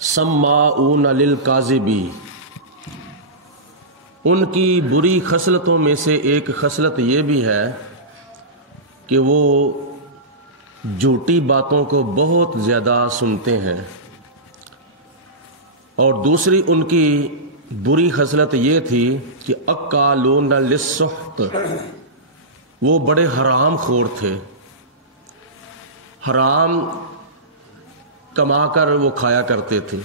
سماعون للکاذبی، ان کی بری خصلتوں میں سے ایک خصلت یہ بھی ہے کہ وہ جھوٹی باتوں کو بہت زیادہ سنتے ہیں، اور دوسری ان کی بری خصلت یہ تھی کہ اکالون للسحت، وہ بڑے حرام خور تھے، حرام کما کر وہ کھایا کرتے تھے۔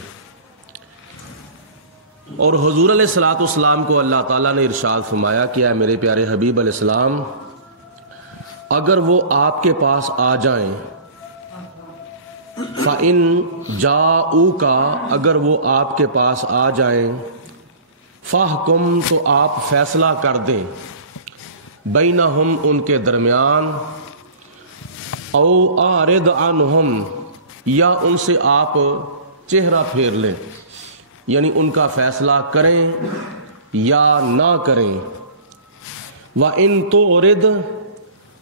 اور حضور علیہ الصلوۃ والسلام کو اللہ تعالیٰ نے ارشاد فرمایا کہ اے میرے پیارے حبیب علیہ السلام، اگر وہ آپ کے پاس آ جائیں، فَإِن جَاءُوكَ، اگر وہ آپ کے پاس آ جائیں، فَاحْكُم، تو آپ فیصلہ کر دیں، بینہم، ان کے درمیان، او اعرض عنہم، یا ان سے آپ چہرہ پھیر لیں، یعنی ان کا فیصلہ کریں یا نہ کریں۔ وَإِن تُعْرِضْ،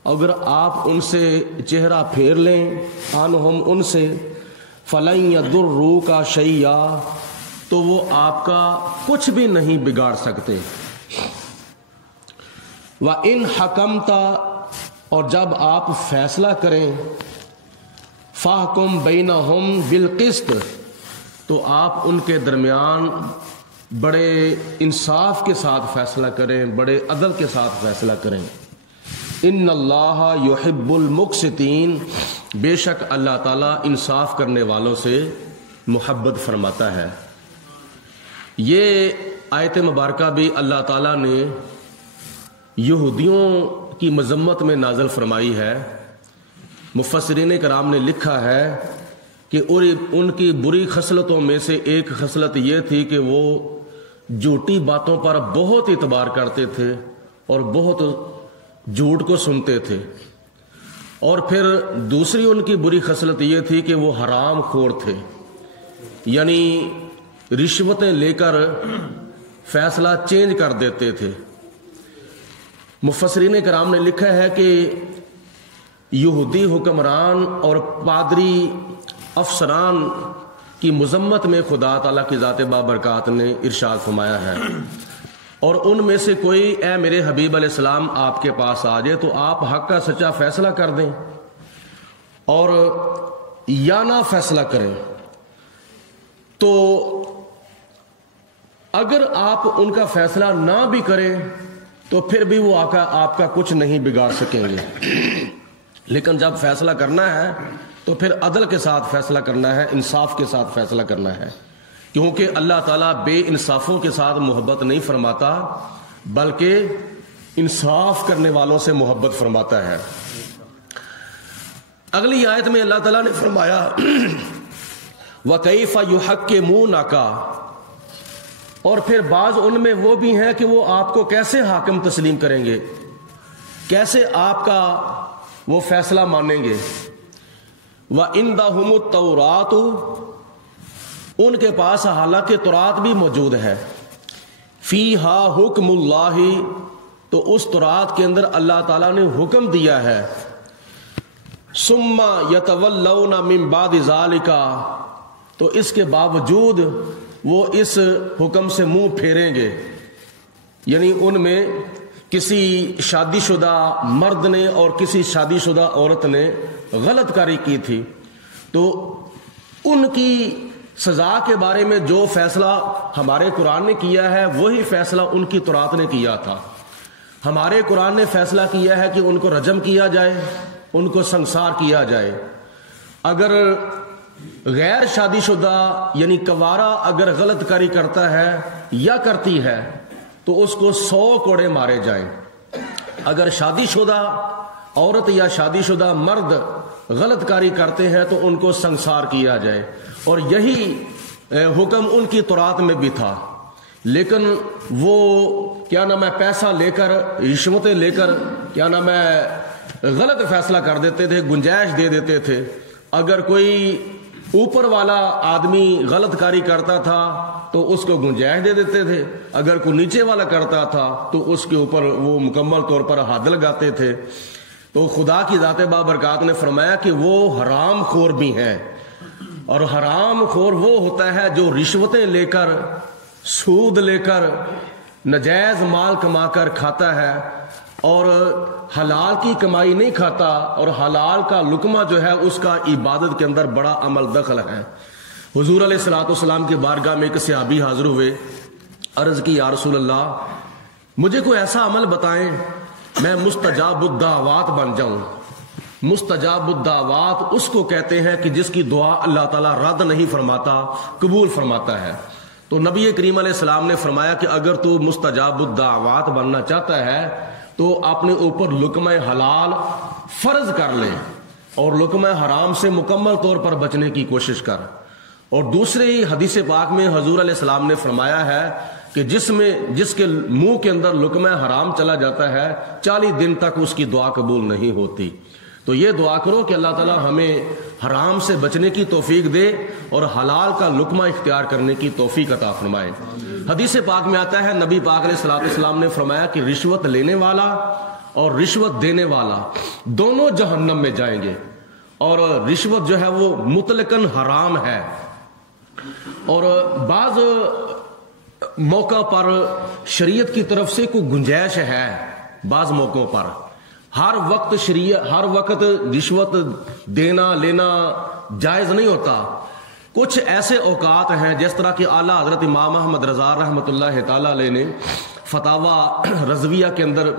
اگر آپ ان سے چہرہ پھیر لیں، عنہم، ان سے، فَلَن يَضُرُّوكَ شَيْئًا، تو وہ آپ کا کچھ بھی نہیں بگاڑ سکتے۔ وَإِن حَكَمْتَ، اور جب آپ فیصلہ کریں، فَاحْكُم بَيْنَهُمْ بِالْقِسْطِ، تو آپ ان کے درمیان بڑے انصاف کے ساتھ فیصلہ کریں، بڑے عدل کے ساتھ فیصلہ کریں۔ ان اللہ یحب المقسطین، بے شک اللہ تعالیٰ انصاف کرنے والوں سے محبت فرماتا ہے۔ یہ آیت مبارکہ بھی اللہ تعالیٰ نے یہودیوں کی مذمت میں نازل فرمائی ہے۔ مفسرین کرام نے لکھا ہے کہ ان کی بری خصلتوں میں سے ایک خصلت یہ تھی کہ وہ جھوٹی باتوں پر بہت اعتبار کرتے تھے اور بہت جھوٹ کو سنتے تھے، اور پھر دوسری ان کی بری خصلت یہ تھی کہ وہ حرام خور تھے، یعنی رشوتیں لے کر فیصلہ چینج کر دیتے تھے۔ مفسرین کرام نے لکھا ہے کہ یہودی حکمران اور پادری افسران کی مذمت میں خدا تعالیٰ کی ذات بابرکات نے ارشاد فرمایا ہے، اور ان میں سے کوئی اے میرے حبیب علیہ السلام آپ کے پاس آ جائے تو آپ حق کا سچا فیصلہ کر دیں، اور یا نہ فیصلہ کریں۔ تو اگر آپ ان کا فیصلہ نہ بھی کریں تو پھر بھی وہ آپ کا کچھ نہیں بگاڑ سکیں گے، لیکن جب فیصلہ کرنا ہے تو پھر عدل کے ساتھ فیصلہ کرنا ہے، انصاف کے ساتھ فیصلہ کرنا ہے، کیونکہ اللہ تعالیٰ بے انصافوں کے ساتھ محبت نہیں فرماتا بلکہ انصاف کرنے والوں سے محبت فرماتا ہے۔ اگلی آیت میں اللہ تعالیٰ نے فرمایا وَكَيْفَ يُحَكِّمُونَكَ، اور پھر بعض ان میں وہ بھی ہیں کہ وہ آپ کو کیسے حاکم تسلیم کریں گے، کیسے آپ کا وہ فیصلہ مانیں گے۔ وَعِندَهُمُ التَّوْرَاتُ، ان کے پاس حالانکہ تورات بھی موجود ہے، فِيهَا حُكْمُ اللَّهِ، تو اس تورات کے اندر اللہ تعالیٰ نے حکم دیا ہے، ثُمَّ يَتَوَلَّوْنَ مِن بَعْدِ ذَلِكَ، تو اس کے باوجود وہ اس حکم سے منہ پھیریں گے، یعنی ان میں کسی شادی شدہ مرد نے اور کسی شادی شدہ عورت نے غلط کاری کی تھی، تو ان کی سزا کے بارے میں جو فیصلہ ہمارے قرآن نے کیا ہے وہی فیصلہ ان کی تورات نے کیا تھا۔ ہمارے قرآن نے فیصلہ کیا ہے کہ ان کو رجم کیا جائے، ان کو سنسار کیا جائے۔ اگر غیر شادی شدہ یعنی کنوارا اگر غلط کاری کرتا ہے یا کرتی ہے تو اس کو 100 کوڑے مارے جائیں، اگر شادی شدہ عورت یا شادی شدہ مرد غلط کاری کرتے ہیں تو ان کو سنسار کیا جائے، اور یہی حکم ان کی تورات میں بھی تھا۔ لیکن وہ کیا نام ہے پیسہ لے کر، رشوتیں لے کر کیا نام ہے غلط فیصلہ کر دیتے تھے، گنجائش دے دیتے تھے۔ اگر کوئی اوپر والا آدمی غلط کاری کرتا تھا تو اس کو گنجائش دے دیتے تھے، اگر کوئی نیچے والا کرتا تھا تو اس کے اوپر وہ مکمل طور پر حد لگاتے تھے۔ تو خدا کی ذات بابرکات نے فرمایا کہ وہ حرام خور بھی ہیں، اور حرام خور وہ ہوتا ہے جو رشوتیں لے کر، سود لے کر، ناجائز مال کما کر کھاتا ہے اور حلال کی کمائی نہیں کھاتا، اور حلال کا لقمہ جو ہے اس کا عبادت کے اندر بڑا عمل دخل ہے۔ حضور علیہ الصلوۃ والسلام کی بارگاہ میں ایک صحابی حاضر ہوئے، عرض کی یا رسول اللہ مجھے کوئی ایسا عمل بتائیں میں مستجاب الدعوات بن جاؤں۔ مستجاب الدعوات اس کو کہتے ہیں کہ جس کی دعا اللہ تعالیٰ رد نہیں فرماتا، قبول فرماتا ہے۔ تو نبی کریم علیہ السلام نے فرمایا کہ اگر تو مستجاب الدعوات بننا چاہتا ہے تو اپنے اوپر لقمہ حلال فرض کر لے اور لقمہ حرام سے مکمل طور پر بچنے کی کوشش کر۔ اور دوسری حدیث پاک میں حضور علیہ السلام نے فرمایا ہے کہ جس کے منہ کے اندر لقمہ حرام چلا جاتا ہے 40 دن تک اس کی دعا قبول نہیں ہوتی۔ تو یہ دعا کرو کہ اللہ تعالیٰ ہمیں حرام سے بچنے کی توفیق دے اور حلال کا لقمہ اختیار کرنے کی توفیق عطا فرمائے۔ حدیث پاک میں آتا ہے نبی پاک علیہ السلام نے فرمایا کہ رشوت لینے والا اور رشوت دینے والا دونوں جہنم میں جائیں گے، اور رشوت جو ہے وہ مطلقاً حرام ہے۔ اور بعض موقع پر شریعت کی طرف سے کوئی گنجائش ہے، بعض موقعوں پر ہر وقت رشوت دینا لینا جائز نہیں ہوتا۔ کچھ ایسے اوقات ہیں جس طرح کہ اعلیٰ حضرت امام احمد رضا رحمۃ اللہ تعالی علیہ نے فتاوی رضویہ کے اندر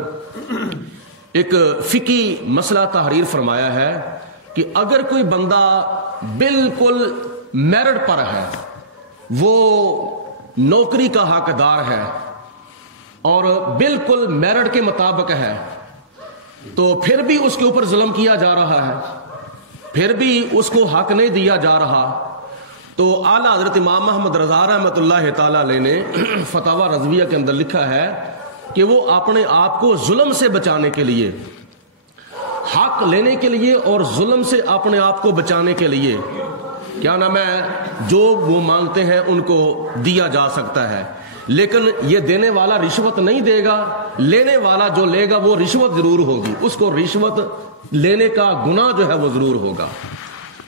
ایک فقہی مسئلہ تحریر فرمایا ہے کہ اگر کوئی بندہ بالکل میرٹ پر ہے، وہ نوکری کا حقدار ہے اور بالکل میرٹ کے مطابق ہے، تو پھر بھی اس کے اوپر ظلم کیا جا رہا ہے، پھر بھی اس کو حق نہیں دیا جا رہا، تو اعلیٰ حضرت امام احمد رضا رحمۃ اللہ تعالی علیہ نے فتاوی رضویہ کے اندر لکھا ہے کہ وہ اپنے آپ کو ظلم سے بچانے کے لیے، حق لینے کے لیے اور ظلم سے اپنے آپ کو بچانے کے لیے کیا نام ہے جو وہ مانگتے ہیں ان کو دیا جا سکتا ہے، لیکن یہ دینے والا رشوت نہیں دے گا، لینے والا جو لے گا وہ رشوت ضرور ہوگی، اس کو رشوت لینے کا گناہ جو ہے وہ ضرور ہوگا۔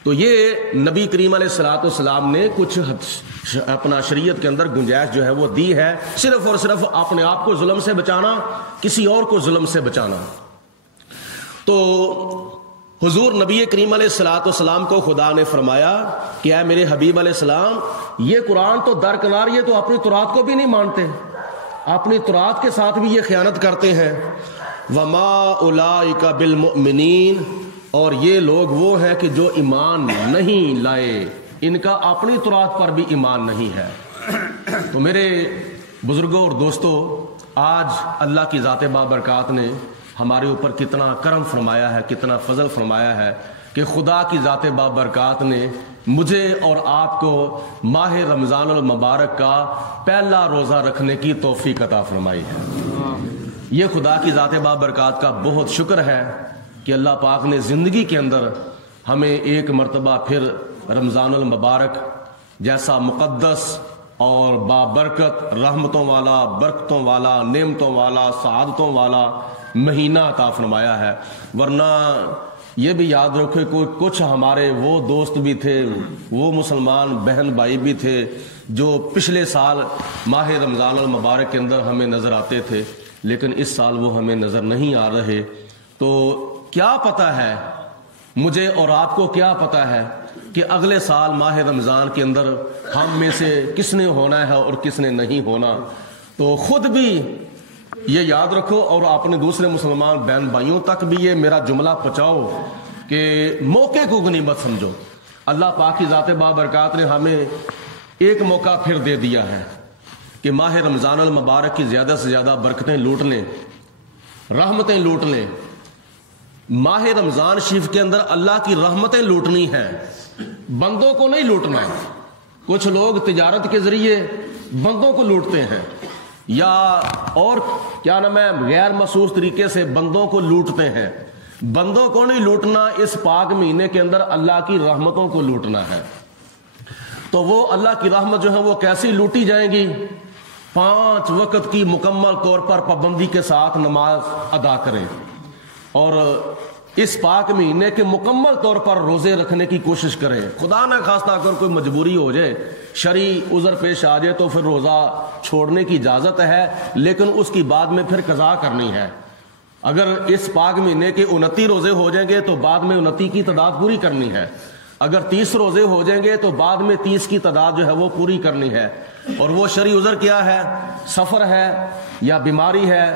تو یہ نبی کریم علیہ الصلوۃ والسلام نے کچھ اپنا شریعت کے اندر گنجائش جو ہے وہ دی ہے، صرف اور صرف اپنے آپ کو ظلم سے بچانا، کسی اور کو ظلم سے بچانا۔ تو حضور نبی کریم علیہ الصلوۃ والسلام کو خدا نے فرمایا کہ اے میرے حبیب علیہ السلام، یہ قرآن تو درکنار، یہ تو اپنی تورات کو بھی نہیں مانتے، اپنی تورات کے ساتھ بھی یہ خیانت کرتے ہیں۔ وما اولئک بالمؤمنین، اور یہ لوگ وہ ہیں کہ جو ایمان نہیں لائے، ان کا اپنی تورات پر بھی ایمان نہیں ہے۔ تو میرے بزرگوں اور دوستوں، آج اللہ کی ذات بابرکات نے ہمارے اوپر کتنا کرم فرمایا ہے، کتنا فضل فرمایا ہے کہ خدا کی ذات بابرکات نے مجھے اور آپ کو ماہ رمضان المبارک کا پہلا روزہ رکھنے کی توفیق عطا فرمائی ہے۔ یہ خدا کی ذات بابرکات کا بہت شکر ہے کہ اللہ پاک نے زندگی کے اندر ہمیں ایک مرتبہ پھر رمضان المبارک جیسا مقدس اور بابرکت، رحمتوں والا، برکتوں والا، نعمتوں والا، سعادتوں والا مہینہ عطا فرمایا ہے۔ ورنہ یہ بھی یاد رکھے کچھ ہمارے وہ دوست بھی تھے، وہ مسلمان بہن بھائی بھی تھے جو پچھلے سال ماہ رمضان المبارک کے اندر ہمیں نظر آتے تھے، لیکن اس سال وہ ہمیں نظر نہیں آ رہے۔ تو کیا پتہ ہے مجھے اور آپ کو، کیا پتہ ہے کہ اگلے سال ماہ رمضان کے اندر ہم میں سے کس نے ہونا ہے اور کس نے نہیں ہونا۔ تو خود بھی یہ یاد رکھو اور اپنے دوسرے مسلمان بہن بھائیوں تک بھی یہ میرا جملہ پہنچاؤ کہ موقع کو غنیمت سمجھو۔ اللہ پاک کی ذات بابرکات نے ہمیں ایک موقع پھر دے دیا ہے کہ ماہ رمضان المبارک کی زیادہ سے زیادہ برکتیں لوٹ لیں، رحمتیں لوٹ لیں۔ ماہ رمضان شریف کے اندر اللہ کی رحمتیں لوٹنی ہیں، بندوں کو نہیں لوٹنا۔ کچھ لوگ تجارت کے ذریعے بندوں کو لوٹتے ہیں یا اور کیا نام ہے غیر محسوس طریقے سے بندوں کو لوٹتے ہیں۔ بندوں کو نہیں لوٹنا، اس پاک مہینے کے اندر اللہ کی رحمتوں کو لوٹنا ہے۔ تو وہ اللہ کی رحمت جو ہے وہ کیسی لوٹی جائیں گی؟ 5 وقت کی مکمل طور پر پابندی کے ساتھ نماز ادا کریں اور اس پاک مہینے کے مکمل طور پر روزے رکھنے کی کوشش کریں. خدا نہ خواستہ اگر کوئی مجبوری ہو جائے، شرعی عذر پیش آ جائے، تو پھر روزہ چھوڑنے کی اجازت ہے، لیکن اس کی بعد میں پھر قضا کرنی ہے. اگر اس پاک مہینے کے 29 روزے ہو جائیں گے تو بعد میں 29 کی تعداد پوری کرنی ہے. اگر 30 روزے ہو جائیں گے تو بعد میں 30 کی تعداد جو ہے وہ پوری کرنی ہے. اور وہ شرعی عذر کیا ہے؟ سفر ہے یا بیماری ہے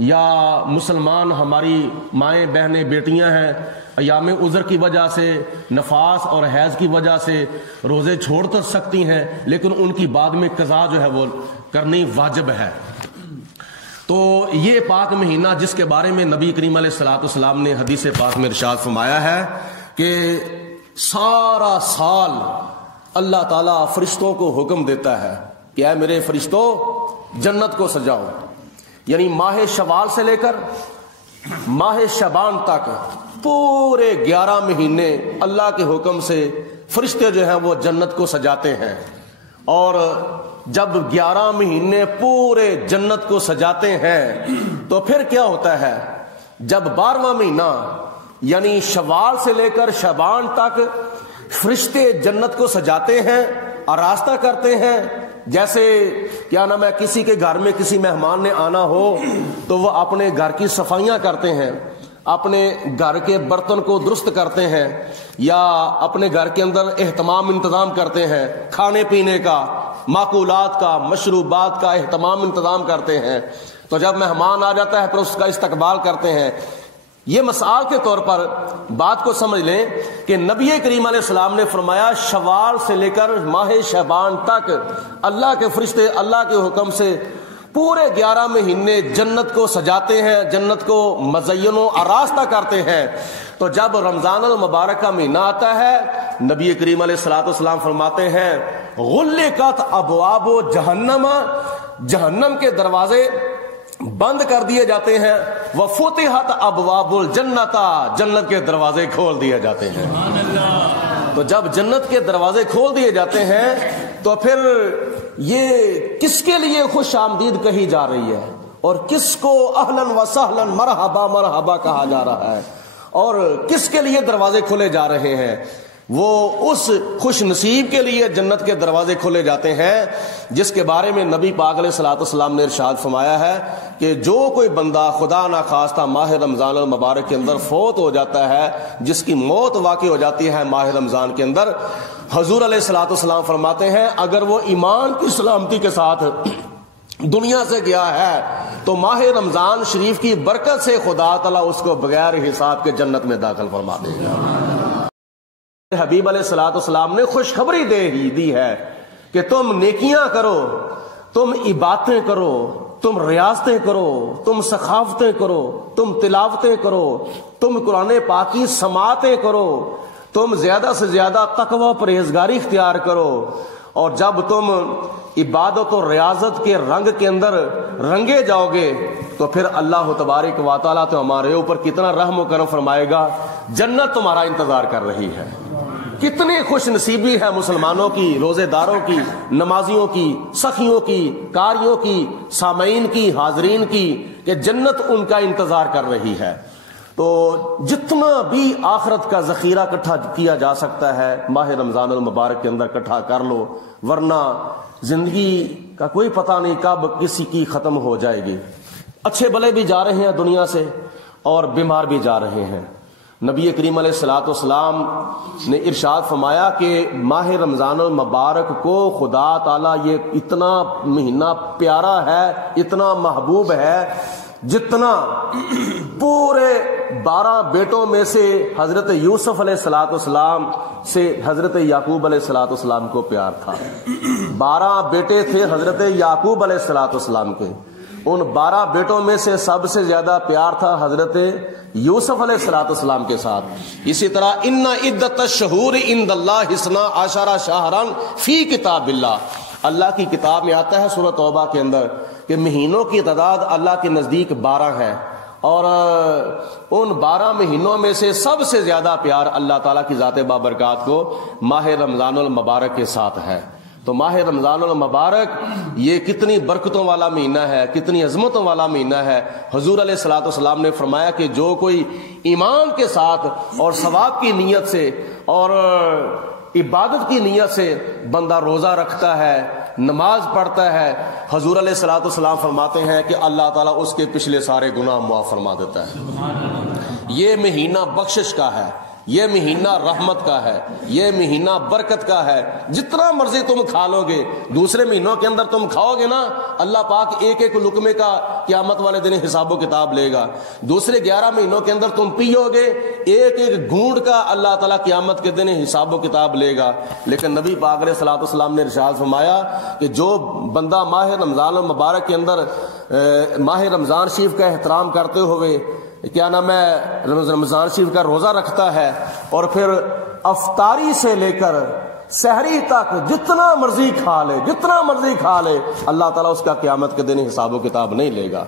یا مسلمان ہماری مائیں بہنیں بیٹیاں ہیں ایام عذر کی وجہ سے، نفاس اور حیض کی وجہ سے روزے چھوڑ تو سکتی ہیں، لیکن ان کی بعد میں قضا جو ہے وہ کرنی واجب ہے. تو یہ پاک مہینہ جس کے بارے میں نبی کریم علیہ الصلوۃ والسلام نے حدیث پاک میں ارشاد فرمایا ہے کہ سارا سال اللہ تعالیٰ فرشتوں کو حکم دیتا ہے کہ اے میرے فرشتوں جنت کو سجاؤ. یعنی ماہ شوال سے لے کر ماہ شعبان تک پورے 11 مہینے اللہ کے حکم سے فرشتے جو ہیں وہ جنت کو سجاتے ہیں. اور جب 11 مہینے پورے جنت کو سجاتے ہیں تو پھر کیا ہوتا ہے؟ جب 12واں مہینہ یعنی شوال سے لے کر شعبان تک فرشتے جنت کو سجاتے ہیں، آراستہ کرتے ہیں. جیسے کیا نام ہے، کسی کے گھر میں کسی مہمان نے آنا ہو تو وہ اپنے گھر کی صفائیاں کرتے ہیں، اپنے گھر کے برتن کو درست کرتے ہیں، یا اپنے گھر کے اندر اہتمام انتظام کرتے ہیں، کھانے پینے کا، ماکولات کا، مشروبات کا اہتمام انتظام کرتے ہیں. تو جب مہمان آ جاتا ہے پھر اس کا استقبال کرتے ہیں. یہ مثال کے طور پر بات کو سمجھ لیں کہ نبی کریم علیہ السلام نے فرمایا شوال سے لے کر ماہ شعبان تک اللہ کے فرشتے اللہ کے حکم سے پورے 11 مہینے جنت کو سجاتے ہیں، جنت کو مزین و آراستہ کرتے ہیں. تو جب رمضان المبارک کا مہینہ آتا ہے نبی کریم علیہ الصلوۃ والسلام فرماتے ہیں غلقت ابواب جہنم، جہنم کے دروازے بند کر دیے جاتے ہیں، وفتحت ابواب الجنت، جنت کے دروازے کھول دیے جاتے ہیں. تو جب جنت کے دروازے کھول دیے جاتے ہیں تو پھر یہ کس کے لیے خوش آمدید کہی جا رہی ہے اور کس کو اہلاً و سہلاً مرحبا مرحبا کہا جا رہا ہے اور کس کے لیے دروازے کھولے جا رہے ہیں؟ وہ اس خوش نصیب کے لیے جنت کے دروازے کھولے جاتے ہیں جس کے بارے میں نبی پاک علیہ الصلوۃ والسلام نے ارشاد فرمایا ہے کہ جو کوئی بندہ خدا نہ خواستہ ماہ رمضان المبارک کے اندر فوت ہو جاتا ہے، جس کی موت واقع ہو جاتی ہے ماہ رمضان کے اندر، حضور علیہ الصلوۃ والسلام فرماتے ہیں اگر وہ ایمان کی سلامتی کے ساتھ دنیا سے گیا ہے تو ماہ رمضان شریف کی برکت سے خدا تعالیٰ اس کو بغیر حساب کے جنت میں داخل فرما دے گا. حبیب علیہ الصلوۃ والسلام نے خوشخبری دی ہے کہ تم نیکیاں کرو، تم عبادتیں کرو، تم ریاضتیں کرو، تم سخاوتیں کرو، تم تلاوتیں کرو، تم قرآن پاک کی سماعتیں کرو، تم زیادہ سے زیادہ تقوی پرہیزگاری اختیار کرو. اور جب تم عبادت و ریاضت کے رنگ کے اندر رنگے جاؤ گے تو پھر اللہ تبارک و تعالیٰ تو ہمارے اوپر کتنا رحم و کرم فرمائے گا. جنت تمہارا انتظار کر رہی ہے. کتنی خوش نصیبی ہے مسلمانوں کی، روزے داروں کی، نمازیوں کی، سخیوں کی، قاریوں کی، سامعین کی، حاضرین کی، کہ جنت ان کا انتظار کر رہی ہے. تو جتنا بھی آخرت کا ذخیرہ اکٹھا کیا جا سکتا ہے ماہ رمضان المبارک کے اندر اکٹھا کر لو، ورنہ زندگی کا کوئی پتہ نہیں کب کسی کی ختم ہو جائے گی. اچھے بھلے بھی جا رہے ہیں دنیا سے اور بیمار بھی جا رہے ہیں. نبی کریم علیہ الصلوۃ والسلام نے ارشاد فرمایا کہ ماہ رمضان المبارک کو خدا تعالیٰ یہ اتنا مہینہ پیارا ہے، اتنا محبوب ہے، جتنا پورے 12 بیٹوں میں سے حضرت یوسف علیہ الصلوۃ والسلام سے حضرت یعقوب علیہ الصلوۃ والسلام کو پیار تھا. 12 بیٹے تھے حضرت یعقوب علیہ الصلوۃ والسلام کے، ان 12 بیٹوں میں سے سب سے زیادہ پیار تھا حضرت یوسف علیہ الصلوۃ والسلام کے ساتھ. اسی طرح ان عدت الشہور عند اللہ 12 شہرا فی کتاب اللہ، اللہ کی کتاب میں آتا ہے سورۃ توبہ کے اندر کہ مہینوں کی تعداد اللہ کے نزدیک 12 ہے، اور ان 12 مہینوں میں سے سب سے زیادہ پیار اللہ تعالیٰ کی ذات بابرکات کو ماہ رمضان المبارک کے ساتھ ہے. تو ماہ رمضان المبارک یہ کتنی برکتوں والا مہینہ ہے، کتنی عظمتوں والا مہینہ ہے۔ حضور علیہ الصلوۃ والسلام نے فرمایا کہ جو کوئی ایمان کے ساتھ اور ثواب کی نیت سے اور عبادت کی نیت سے بندہ روزہ رکھتا ہے، نماز پڑھتا ہے، حضور علیہ الصلوۃ والسلام فرماتے ہیں کہ اللہ تعالیٰ اس کے پچھلے سارے گناہ معاف فرما دیتا ہے۔ یہ مہینہ بخشش کا ہے، یہ مہینہ رحمت کا ہے، یہ مہینہ برکت کا ہے۔ جتنا مرضی تم کھا لو گے، دوسرے مہینوں کے اندر تم کھاؤ گے نا، اللہ پاک ایک ایک لقمے کا قیامت والے دن حساب و کتاب لے گا۔ دوسرے 11 مہینوں کے اندر تم پیو گے، ایک ایک گھونٹ کا اللہ تعالیٰ قیامت کے دن حساب و کتاب لے گا۔ لیکن نبی پاک علیہ الصلوۃ والسلام نے ارشاد فرمایا کہ جو بندہ ماہ رمضان المبارک کے اندر ماہ رمضان شریف کا احترام کرتے ہوئے کیا نام ہے رمضان شریف کا روزہ رکھتا ہے اور پھر افطاری سے لے کر سحری تک جتنا مرضی کھا لے، جتنا مرضی کھا لے، اللہ تعالیٰ اس کا قیامت کے دن حساب و کتاب نہیں لے گا۔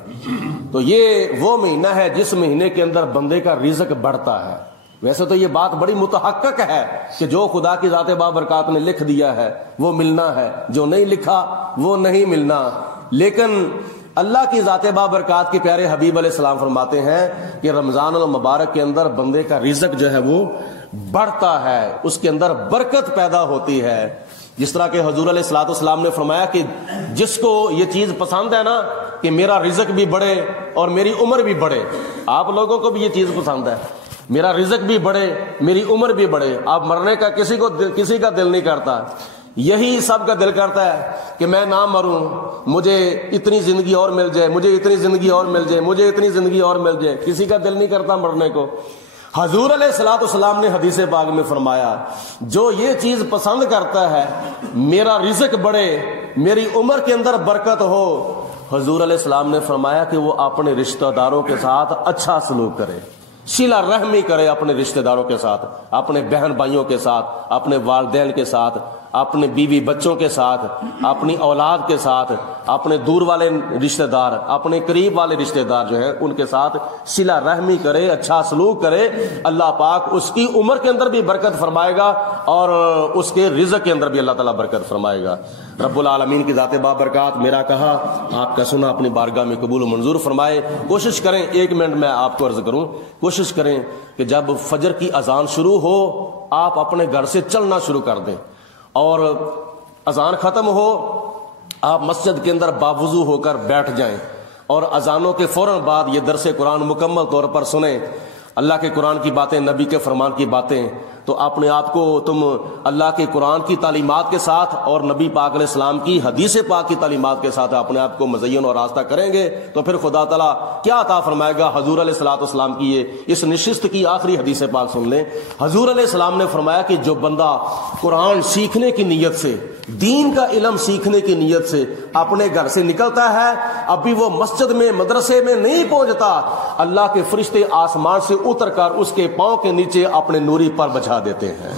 تو یہ وہ مہینہ ہے جس مہینے کے اندر بندے کا رزق بڑھتا ہے۔ ویسے تو یہ بات بڑی متحقق ہے کہ جو خدا کی ذات بابرکات نے لکھ دیا ہے وہ ملنا ہے، جو نہیں لکھا وہ نہیں ملنا، لیکن اللہ کی ذات بابرکات کے پیارے حبیب علیہ السلام فرماتے ہیں کہ رمضان المبارک کے اندر بندے کا رزق جو ہے وہ بڑھتا ہے، اس کے اندر برکت پیدا ہوتی ہے۔ جس طرح کہ حضور علیہ الصلوۃ والسلام نے فرمایا کہ جس کو یہ چیز پسند ہے نا کہ میرا رزق بھی بڑھے اور میری عمر بھی بڑھے، آپ لوگوں کو بھی یہ چیز پسند ہے، میرا رزق بھی بڑھے، میری عمر بھی بڑھے، آپ مرنے کا کسی کا دل نہیں کرتا، یہی سب کا دل کرتا ہے کہ میں نہ مروں، مجھے اتنی زندگی اور مل جائے، مجھے اتنی زندگی اور مل جائے، مجھے اتنی زندگی اور مل جائے، کسی کا دل نہیں کرتا مرنے کو۔ حضور علیہ الصلوۃ والسلام نے حدیث پاک میں فرمایا جو یہ چیز پسند کرتا ہے میرا رزق بڑھے، میری عمر کے اندر برکت ہو، حضور علیہ السلام نے فرمایا کہ وہ اپنے رشتہ داروں کے ساتھ اچھا سلوک کرے، صلہ رحمی کرے، اپنے رشتہ داروں کے ساتھ، اپنے بہن بھائیوں کے ساتھ، اپنے والدین کے ساتھ، اپنے بیوی بچوں کے ساتھ، اپنی اولاد کے ساتھ، اپنے دور والے رشتہ دار، اپنے قریب والے رشتہ دار جو ہیں ان کے ساتھ صلہ رحمی کرے، اچھا سلوک کرے، اللہ پاک اس کی عمر کے اندر بھی برکت فرمائے گا اور اس کے رزق کے اندر بھی اللہ تعالیٰ برکت فرمائے گا۔ رب العالمین کی ذات بابرکات میرا کہا آپ کا سنا اپنی بارگاہ میں قبول و منظور فرمائے۔ کوشش کریں، 1 منٹ میں آپ کو عرض کروں، کوشش کریں کہ جب فجر کی اذان شروع ہو آپ اپنے گھر سے چلنا شروع کر دیں اور اذان ختم ہو آپ مسجد کے اندر باوضو ہو کر بیٹھ جائیں اور اذانوں کے فوراً بعد یہ درس قرآن مکمل طور پر سنیں، اللہ کے قرآن کی باتیں، نبی کے فرمان کی باتیں، تو اپنے آپ کو تم اللہ کے قرآن کی تعلیمات کے ساتھ اور نبی پاک علیہ السلام کی حدیث پاک کی تعلیمات کے ساتھ اپنے آپ کو مزین اور راستہ کریں گے تو پھر خدا تعالیٰ کیا عطا فرمائے گا۔ حضور علیہ الصلوۃ والسلام کی اس نشست کی آخری حدیث پاک سن لیں۔ حضور علیہ السلام نے فرمایا کہ جو بندہ قرآن سیکھنے کی نیت سے، دین کا علم سیکھنے کی نیت سے اپنے گھر سے نکلتا ہے، ابھی وہ مسجد میں مدرسے میں نہیں پہنچتا، اللہ کے فرشتے آسمان سے اتر کر اس کے پاؤں کے نیچے اپنے نوری پر بچھا دیتے ہیں۔